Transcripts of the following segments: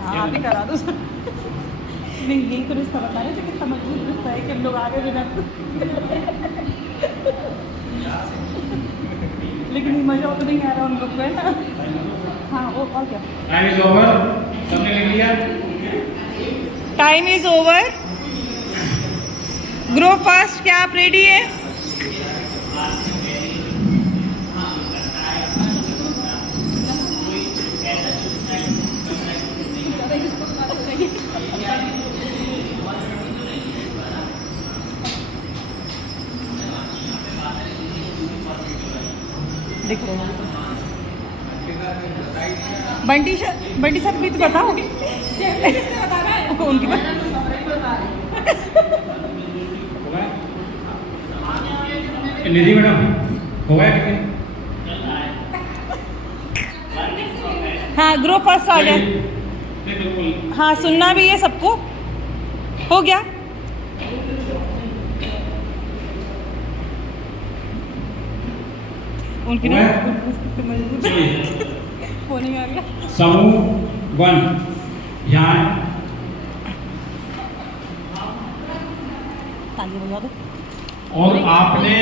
हाँ आप ही करा दो नहीं यही तो रिश्ता बता रहे थे कितना मजबूत रिश्ता है कि हम लोग आगे बिना लेकिन मजा तो नहीं आ रहा उन लोग को है ना। हाँ वो और क्या टाइम इज ओवर, सबने लिख लिया? Time is over. Grow fast, क्या आप रेडी है? दिख रहे हैं बंटी सर भी तो बताओ बता रहा है उनकी निधि मैडम हो गया कितने? हाँ ग्रो फर्स्ट आ गया। हाँ सुनना भी है सबको। हो गया उनकी ना होने आ गया। समूह 1 यहाँ ताली बजा दो। और आपने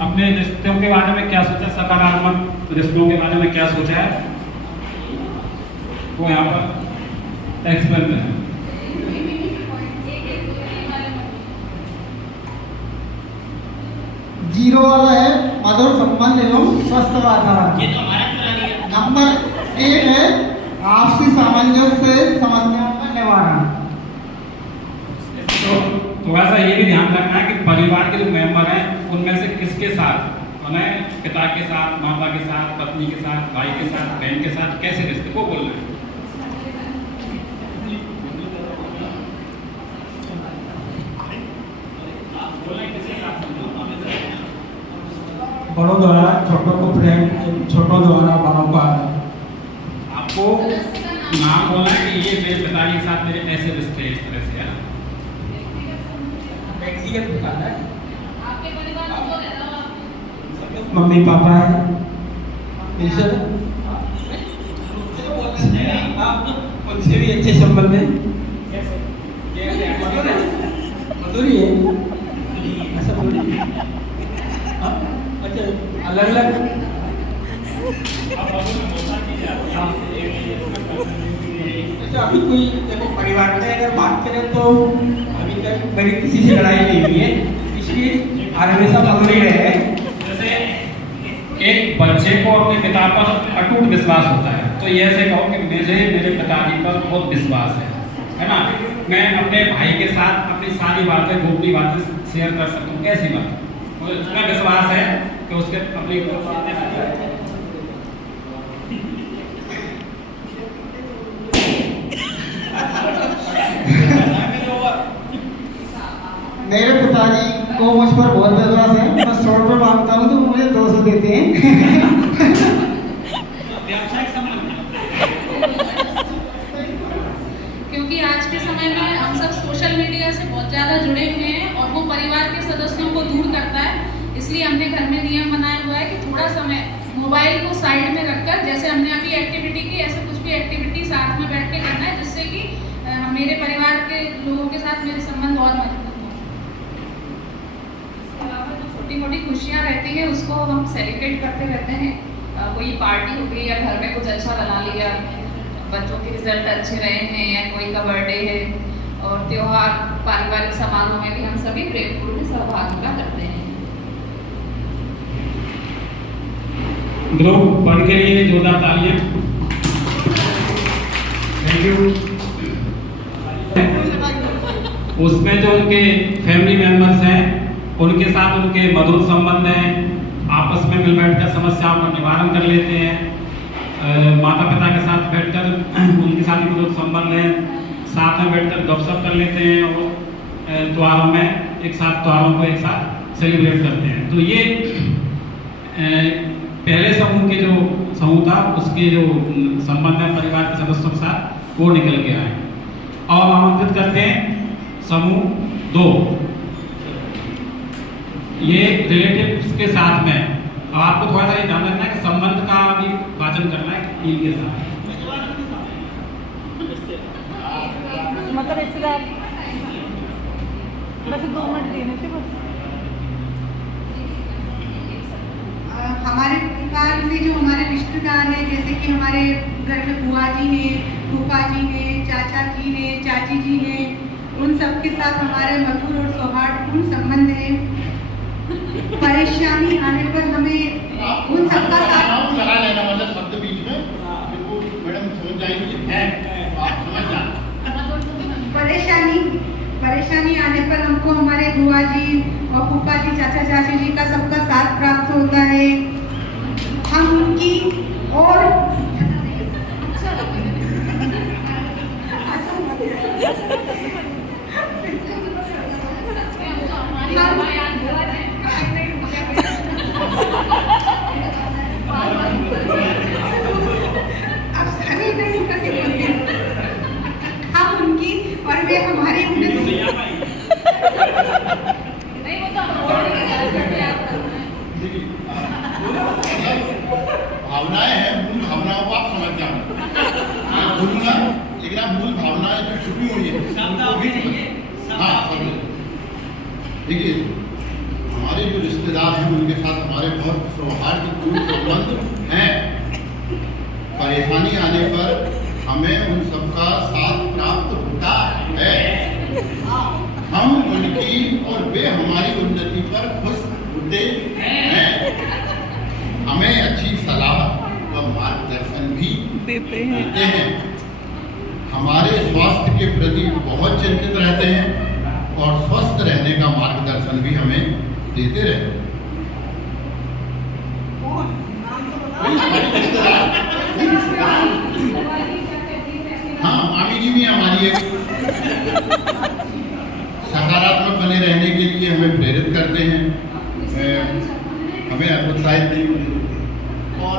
अपने रिश्तों के बारे में क्या सोचा, सकारात्मक रिश्तों के बारे में क्या सोचा है वो यहाँ पर एक्सप्लेन करें। जीरो वाला है मधुर संबंध एवं स्वस्थ वातावरण। ये तो हमारा नंबर 1 है आपसी सामंजस्य समस्याओं का निवारण। तो थोड़ा सा ये भी ध्यान रखना है कि परिवार के जो मेंबर हैं उनमें से किसके साथ हमें पिता के साथ, माता के साथ, पत्नी के साथ, भाई के साथ, बहन के साथ कैसे रिश्ते को बोलना है। बड़ों द्वारा छोटों को प्रेम, छोटों द्वारा बड़ों को आदर। आपको नाम बोलना है कि ये मेरे पिताजी के साथ मेरे ऐसे रिश्ते हैं, इस तरह से है ना। व्यक्तिगत बताना है। मम्मी पापा है उनसे भी अच्छे संबंध है। मधुरी है ऐसा बोलिए। अच्छा अलग अलग अच्छा अभी कोई देखो परिवार में अगर बात करें तो अभी तक मेरी किसी से लड़ाई नहीं हुई है, इसलिए हमेशा मधुरी रहे। जैसे एक बच्चे को अपने पिता पर अटूट विश्वास होता है, तो ये ऐसे कहो कि मुझे मेरे पिताजी पर बहुत विश्वास है ना। मैं अपने भाई के साथ अपनी सारी बातें, गोपनीय बातें शेयर कर सकूं, कैसी बात, उसमें विश्वास है कि उसके अपनी मेरे पिताजी को मुझ पर बहुत विश्वास है। मैं 100 रुपये मांगता हूँ तो मुझे 200 देते हैं। क्योंकि आज के समय में हम सब सोशल मीडिया से बहुत ज़्यादा जुड़े हुए हैं और वो परिवार के सदस्यों को दूर करता है, इसलिए हमने घर में नियम बनाया हुआ है कि थोड़ा समय मोबाइल को साइड में रखकर, जैसे हमने अभी एक्टिविटी की, ऐसे कुछ भी एक्टिविटी साथ में बैठ के करना है, जिससे कि मेरे परिवार के लोगों के साथ मेरे संबंध और मजबूत हों। इसके अलावा जो छोटी मोटी खुशियाँ रहती हैं उसको हम सेलिब्रेट करते रहते हैं। कोई पार्टी हो गई या घर में कुछ अच्छा बना लिया, बच्चों के रिजल्ट अच्छे रहे हैं या कोई का बर्थडे है, और त्योहार पारिवारिक समारोह में भी हम सभी प्रेमपूर्ण सहभागिता करते हैं। ग्रुप 1 के लिए जोरदार तालियां। Thank you. उसमें जो उनके फैमिली मेंबर्स हैं उनके साथ उनके मधुर संबंध हैं, आपस में मिल बैठकर समस्याओं का निवारण कर लेते हैं। माता पिता के साथ बैठकर उनके साथ भी मधुर संबंध है, साथ में बैठकर गपशप कर लेते हैं और त्योहारों में एक साथ त्योहारों को एक साथ सेलिब्रेट करते हैं। तो ये पहले समूह के जो समूह था उसके जो संबंध है परिवार के सदस्यों के साथ वो निकल के आए। और आमंत्रित करते हैं समूह 2, ये रिलेटिव्स के साथ में। अब आपको थोड़ा सा ये ध्यान रखना है कि संबंध का भी वाचन करना है इनके साथ। रिश्तेदार बस 2 मिनट देने थे बस। हमारे परिवार में जो हमारे रिश्तेदार हैं, जैसे कि हमारे घर में बुआ जी हैं, फूफा जी हैं, चाचा जी हैं, चाची जी हैं, उन सब के साथ हमारे मधुर और सौहार्दपूर्ण संबंध है। परेशानी आने पर हमें उन सबका साथ लगा लेना, मतलब शब्द बीच में मैडम समझ जाएंगे है, आप समझ जाना। परेशानी आने पर हमको हमारे बुआ जी और फूफा जी, चाचा चाची जी का सबका साथ प्राप्त होता है। हम उनकी और हम उनकी और वे हमारे भावनाएं हैं, मूल भावनाओं को आप समझ जाना। मैं बोलूंगा लेकिन आप मूल भावनाएं जो छुपी हुई है, हाँ देखिए, हमारे जो रिश्तेदार हैं उनके साथ हमारे बहुत सौहार्दपूर्ण संबंध हैं। परेशानी आने पर हमें उन सबका साथ प्राप्त होता है। हम उनकी और वे हमारी उन्नति पर खुश होते हैं। हमें अच्छी सलाह व मार्गदर्शन भी देते हैं। हमारे स्वास्थ्य के प्रति बहुत चिंतित रहते हैं और स्वस्थ रहने का मार्गदर्शन भी हमें देते रहते हैं। हाँ, मामी जी भी हमारी एक सकारात्मक बने रहने के लिए हमें प्रेरित करते हैं, हमें उत्साहित नहीं होते। और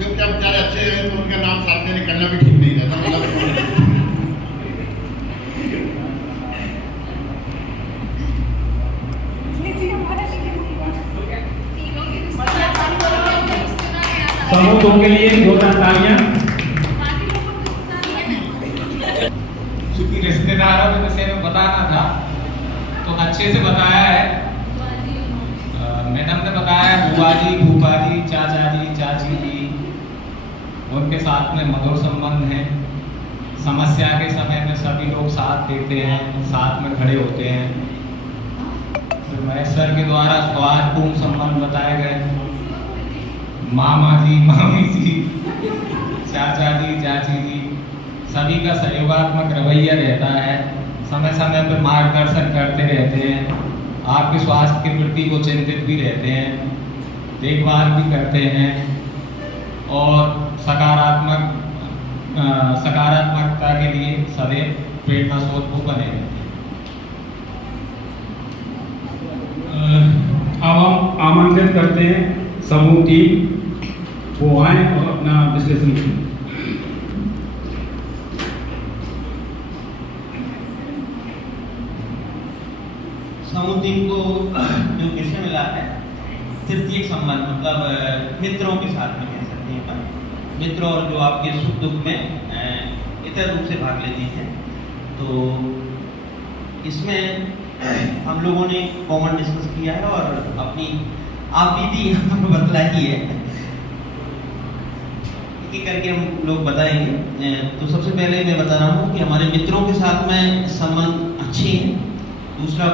जब क्या बेचारे अच्छे हैं तो उनका नाम साथ में निकलना भी ठीक नहीं रहता, मतलब समूह 2 के लिए 2 तालियां। चूंकि रिश्तेदारों के विषय में बताना था तो अच्छे से बताया है। मैडम ने बताया बुआ जी, फूफा जी, चाचा जी, चाची जी, उनके साथ में मधुर संबंध है। समस्या के समय में सभी लोग साथ देते हैं, साथ में खड़े होते हैं। तो महेश्वर के द्वारा सौहार्दपूर्ण संबंध बताए गए। मामा जी, मामी जी, चाचा जी, चाची जी, सभी का सहयोगात्मक रवैया रहता है। समय समय पर मार्गदर्शन करते रहते हैं। आपके स्वास्थ्य के प्रति वो चिंतित भी रहते हैं, देखभाल भी करते हैं और सकारात्मकता के लिए सदैव प्रेरणा स्रोत को बने रहते हैं। अब हम आमंत्रित करते हैं समूह टीम वो आए और अपना विश्लेषण करें। समूह टीम को जो विषय मिला है तृतीय संबंध, मतलब मित्रों के साथ में कह सकते हैं अपन, मित्र और जो आपके सुख दुख में इतर रूप से भाग लेते हैं। तो इसमें हम लोगों ने कॉमन डिस्कस किया है और अपनी आप विधि बतलाई है, एक करके हम लोग बताएंगे। तो सबसे पहले मैं बता रहा हूँ कि हमारे मित्रों के साथ में संबंध अच्छे हैं। दूसरा,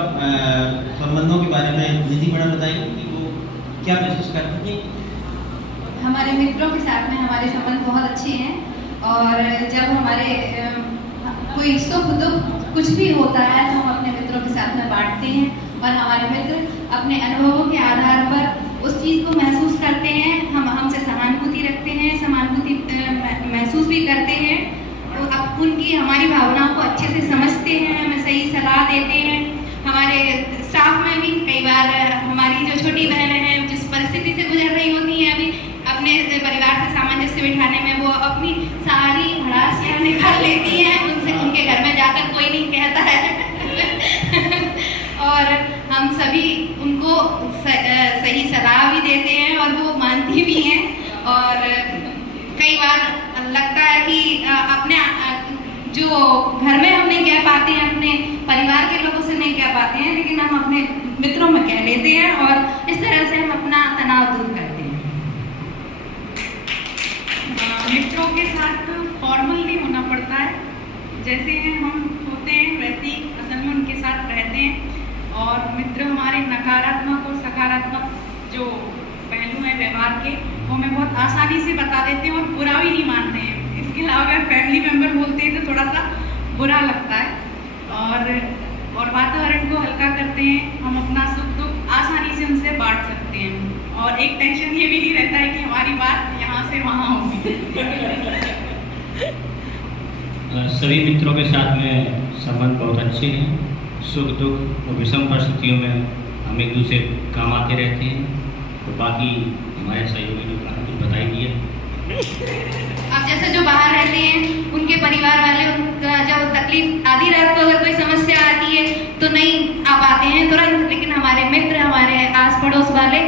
संबंधों के बारे में निधि मैडम बताएंगे कि वो क्या महसूस करते हैं। हमारे मित्रों के साथ में हमारे संबंध बहुत अच्छे हैं और जब हमारे कोई सुख दुख कुछ भी होता है तो हम अपने मित्रों के साथ में बांटते हैं और हमारे मित्र अपने अनुभवों के आधार पर उस चीज़ को महसूस करते हैं। हम हमसे सहानुभूति रखते हैं, समानुभूति महसूस भी करते हैं। तो अब उनकी हमारी भावनाओं को अच्छे से समझते हैं, हमें सही सलाह देते हैं। हमारे स्टाफ में भी कई बार हमारी जो छोटी बहनें हैं जिस परिस्थिति से गुजर रही होती हैं अभी अपने परिवार से सामंजस्य बिठाने में, वो अपनी सारी भड़ासियाँ निकाल लेती हैं। उनसे उनके घर में जाकर कोई नहीं कहता है और हम सभी उनको सही सलाह भी देते हैं और वो मानती भी हैं। और कई बार लगता है कि अपने जो घर में हम नहीं कह पाते हैं, अपने परिवार के लोगों से नहीं कह पाते हैं, लेकिन हम अपने मित्रों में कह लेते हैं और इस तरह से हम अपना तनाव दूर करते हैं। मित्रों के साथ फॉर्मल नहीं होना पड़ता है, जैसे हम होते हैं वैसे ही असल में उनके साथ रहते हैं। और मित्र हमारे नकारात्मक और सकारात्मक जो पहलू हैं व्यवहार के, वो हमें बहुत आसानी से बता देते हैं और बुरा भी नहीं मानते हैं। इसके अलावा अगर फैमिली मेम्बर बोलते हैं तो थोड़ा सा बुरा लगता है, और वातावरण को हल्का करते हैं। हम अपना सुख दुख आसानी से उनसे बांट सकते हैं, और एक टेंशन ये भी नहीं रहता है कि हमारी बात यहाँ से वहाँ होगी। सभी मित्रों के साथ में संबंध बहुत अच्छे हैं। सुख दुख और विषम परिस्थितियों में हम एक दूसरे काम आते रहते हैं। तो बाकी हमारे सहयोगी जो काफ़ी कुछ बताई दिए। अब जैसे जो बाहर रहते हैं उनके परिवार वाले, उनका जब तकलीफ आधी रात को अगर कोई समस्या आती है तो नहीं आ पाते हैं तुरंत, लेकिन हमारे मित्र, हमारे आस पड़ोस वाले